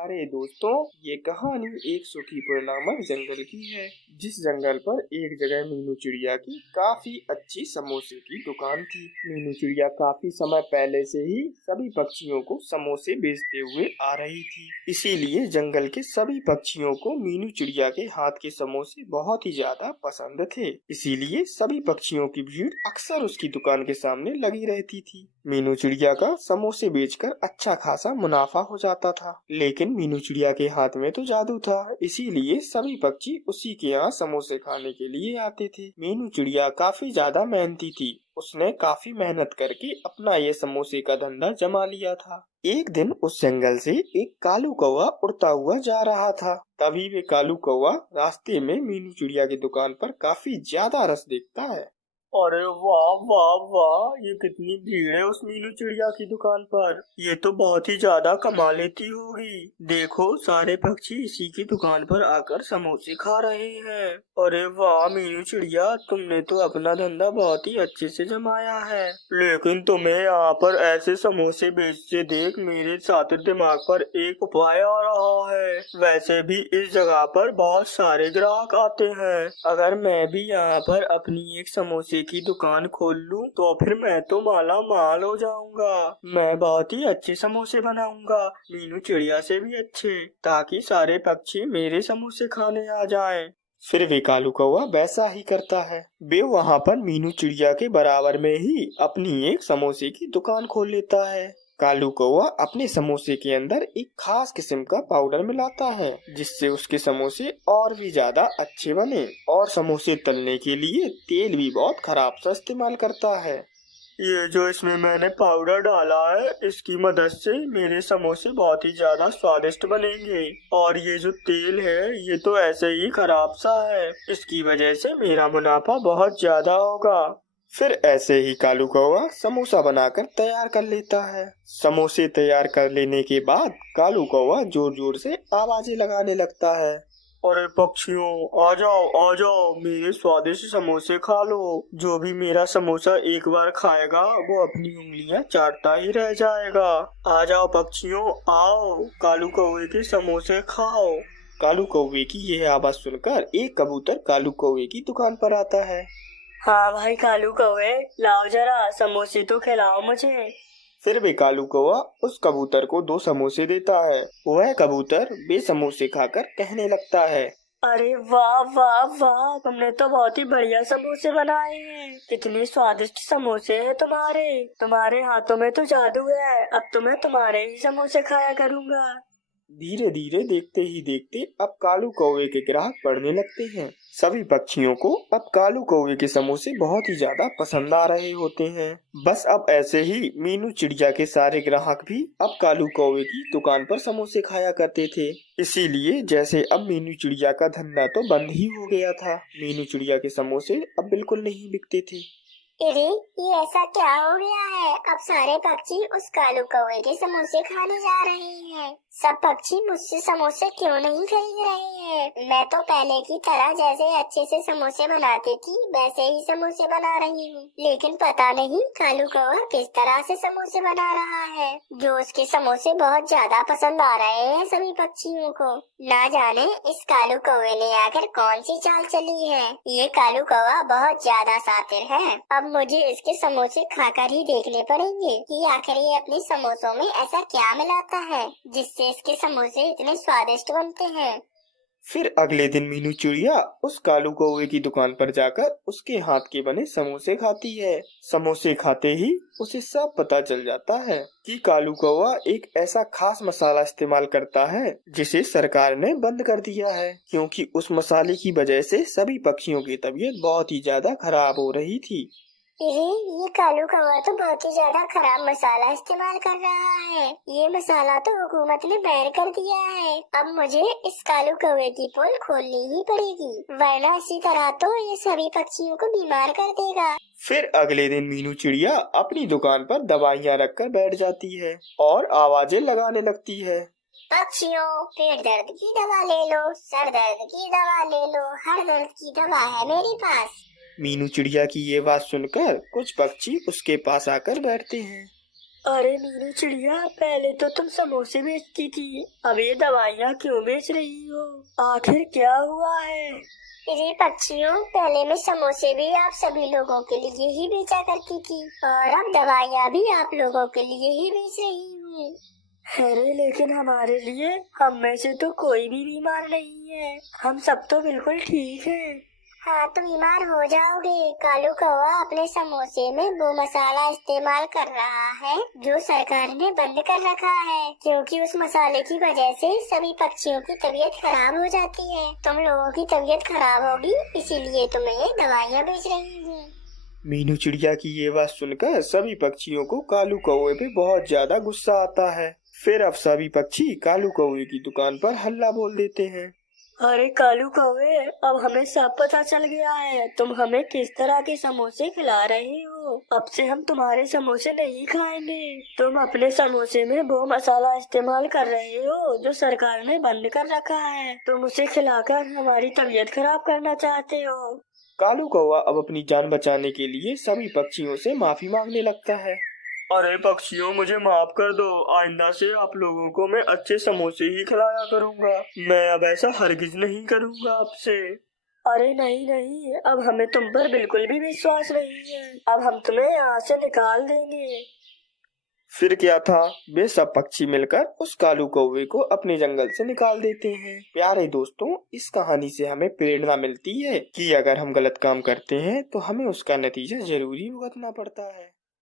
प्यारे दोस्तों, ये कहानी एक सुखीपुर नामक जंगल की है। जिस जंगल पर एक जगह मीनू चिड़िया की काफी अच्छी समोसे की दुकान थी। मीनू चिड़िया काफी समय पहले से ही सभी पक्षियों को समोसे बेचते हुए आ रही थी। इसीलिए जंगल के सभी पक्षियों को मीनू चिड़िया के हाथ के समोसे बहुत ही ज्यादा पसंद थे। इसीलिए सभी पक्षियों की भीड़ अक्सर उसकी दुकान के सामने लगी रहती थी। मीनू चिड़िया का समोसे बेचकर अच्छा खासा मुनाफा हो जाता था, लेकिन मीनू चिड़िया के हाथ में तो जादू था, इसीलिए सभी पक्षी उसी के यहाँ समोसे खाने के लिए आते थे। मीनू चिड़िया काफी ज्यादा मेहनती थी। उसने काफी मेहनत करके अपना ये समोसे का धंधा जमा लिया था। एक दिन उस जंगल से एक कालू कौवा उड़ता हुआ जा रहा था। तभी वे कालू कौवा रास्ते में मीनू चिड़िया की दुकान पर काफी ज्यादा रस देखता है। अरे वाह वाह वाह, ये कितनी भीड़ है उस मीनू चिड़िया की दुकान पर। ये तो बहुत ही ज्यादा कमा लेती होगी। देखो, सारे पक्षी इसी की दुकान पर आकर समोसे खा रहे हैं। अरे वाह मीनू चिड़िया, तुमने तो अपना धंधा बहुत ही अच्छे से जमाया है। लेकिन तुम्हें यहाँ पर ऐसे समोसे बेचते देख मेरे साथी दिमाग पर एक उपाय आ रहा है। वैसे भी इस जगह पर बहुत सारे ग्राहक आते हैं। अगर मैं भी यहाँ पर अपनी एक समोसे की दुकान खोल लूं तो फिर मैं तो माला माल हो जाऊंगा। मैं बहुत ही अच्छे समोसे बनाऊंगा, मीनू चिड़िया से भी अच्छे, ताकि सारे पक्षी मेरे समोसे खाने आ जाएं। फिर वे कालू कौवा वैसा ही करता है। वे वहाँ पर मीनू चिड़िया के बराबर में ही अपनी एक समोसे की दुकान खोल लेता है। कालू कौवा अपने समोसे के अंदर एक खास किस्म का पाउडर मिलाता है, जिससे उसके समोसे और भी ज्यादा अच्छे बने। और समोसे तलने के लिए तेल भी बहुत खराब सा इस्तेमाल करता है। ये जो इसमें मैंने पाउडर डाला है, इसकी मदद से मेरे समोसे बहुत ही ज्यादा स्वादिष्ट बनेंगे। और ये जो तेल है, ये तो ऐसे ही खराब सा है। इसकी वजह से मेरा मुनाफा बहुत ज्यादा होगा। फिर ऐसे ही कालू कौवा समोसा बनाकर तैयार कर लेता है। समोसे तैयार कर लेने के बाद कालू कौवा जोर जोर से आवाजें लगाने लगता है। अरे पक्षियों, आ जाओ, मेरे स्वादिष्ट समोसे खा लो। जो भी मेरा समोसा एक बार खाएगा वो अपनी उंगलियां चाटता ही रह जाएगा। आ जाओ पक्षियों, आओ, कालू कौवे के समोसे खाओ। कालू कौवे की यह आवाज सुनकर एक कबूतर कालू कौवे की दुकान पर आता है। हाँ भाई कालू कौवे, लाओ जरा समोसे तो खिलाओ मुझे। फिर वे कालू कौवा उस कबूतर को 2 समोसे देता है। वह कबूतर वे समोसे खाकर कहने लगता है, अरे वाह वाह वाह, तुमने तो बहुत ही बढ़िया समोसे बनाए हैं। कितने स्वादिष्ट समोसे हैं तुम्हारे हाथों में तो जादू है। अब तो मैं तुम्हारे ही समोसे खाया करूँगा। धीरे धीरे देखते ही देखते अब कालू कौवे के ग्राहक बढ़ने लगते हैं। सभी पक्षियों को अब कालू कौवे के समोसे बहुत ही ज्यादा पसंद आ रहे होते हैं। बस अब ऐसे ही मीनू चिड़िया के सारे ग्राहक भी अब कालू कौवे की दुकान पर समोसे खाया करते थे। इसीलिए जैसे अब मीनू चिड़िया का धंधा तो बंद ही हो गया था। मीनू चिड़िया के समोसे अब बिल्कुल नहीं बिकते थे। अरे ये ऐसा क्या हो गया है? अब सारे पक्षी उस कालू कौवे के समोसे खाने जा रहे हैं। सब पक्षी मुझसे समोसे क्यों नहीं खरीद रहे हैं? मैं तो पहले की तरह जैसे अच्छे से समोसे बनाती थी वैसे ही समोसे बना रही हूँ, लेकिन पता नहीं कालू कौवा किस तरह से समोसे बना रहा है, जो उसके समोसे बहुत ज्यादा पसंद आ रहे हैं सभी पक्षियों को। ना जाने इस कालू कौवे ने आकर कौन सी चाल चली है। ये कालू कौवा बहुत ज्यादा शातिर है। अब मुझे इसके समोसे खाकर ही देखने पड़ेंगे कि आखिर ये अपने समोसों में ऐसा क्या मिलाता है जिससे इसके समोसे इतने स्वादिष्ट बनते हैं। फिर अगले दिन मीनू चिड़िया उस कालू कौवे की दुकान पर जाकर उसके हाथ के बने समोसे खाती है। समोसे खाते ही उसे सब पता चल जाता है कि कालू कौवा एक ऐसा खास मसाला इस्तेमाल करता है जिसे सरकार ने बंद कर दिया है, क्योंकि उस मसाले की वजह से सभी पक्षियों की तबीयत बहुत ही ज्यादा खराब हो रही थी। ये कालू कौवा तो बहुत ही ज्यादा खराब मसाला इस्तेमाल कर रहा है। ये मसाला तो हुकूमत ने बैन कर दिया है। अब मुझे इस कालू कौवे की पोल खोलनी ही पड़ेगी, वरना इसी तरह तो ये सभी पक्षियों को बीमार कर देगा। फिर अगले दिन मीनू चिड़िया अपनी दुकान पर दवाइयाँ रखकर बैठ जाती है और आवाजें लगाने लगती है। पक्षियों, पेट दर्द की दवा ले लो, सर दर्द की दवा ले लो, हर दर्द की दवा है मेरे पास। मीनू चिड़िया की ये बात सुनकर कुछ पक्षी उसके पास आकर बैठते हैं। अरे मीनू चिड़िया, पहले तो तुम समोसे बेचती थी, अब ये दवाइयाँ क्यों बेच रही हो? आखिर क्या हुआ है? जी पक्षियों, पहले मैं समोसे भी आप सभी लोगों के लिए ही बेचा करती थी और अब दवाइयाँ भी आप लोगों के लिए ही बेच रही हूँ। अरे लेकिन हमारे लिए, हम में से तो कोई भी बीमार नहीं है, हम सब तो बिल्कुल ठीक हैं। हाँ, तुम बीमार हो जाओगे। कालू कौवा अपने समोसे में वो मसाला इस्तेमाल कर रहा है जो सरकार ने बंद कर रखा है, क्योंकि उस मसाले की वजह से सभी पक्षियों की तबीयत खराब हो जाती है। तुम लोगों की तबीयत खराब होगी, इसीलिए तुम्हें ये दवाइयाँ बेच रही हूँ। मीनू चिड़िया की ये बात सुनकर सभी पक्षियों को कालू कौवे पे बहुत ज्यादा गुस्सा आता है। फिर अब सभी पक्षी कालू कौवे की दुकान पर हल्ला बोल देते हैं। अरे कालू कौवे, अब हमें सब पता चल गया है, तुम हमें किस तरह के समोसे खिला रहे हो। अब से हम तुम्हारे समोसे नहीं खाएंगे। तुम अपने समोसे में वो मसाला इस्तेमाल कर रहे हो जो सरकार ने बंद कर रखा है। तुम उसे खिलाकर हमारी तबीयत खराब करना चाहते हो। कालू कौवा अब अपनी जान बचाने के लिए सभी पक्षियों से माफी मांगने लगता है। अरे पक्षियों, मुझे माफ कर दो। आइंदा से आप लोगों को मैं अच्छे समोसे ही खिलाया करूंगा। मैं अब ऐसा हरगिज नहीं करूंगा आपसे। अरे नहीं नहीं, अब हमें तुम पर बिल्कुल भी विश्वास नहीं है। अब हम तुम्हें यहाँ से निकाल देंगे। फिर क्या था, वे सब पक्षी मिलकर उस कालू कौवे को अपने जंगल से निकाल देते हैं। प्यारे दोस्तों, इस कहानी से हमें प्रेरणा मिलती है कि अगर हम गलत काम करते हैं तो हमें उसका नतीजा जरूरी भुगतना पड़ता है।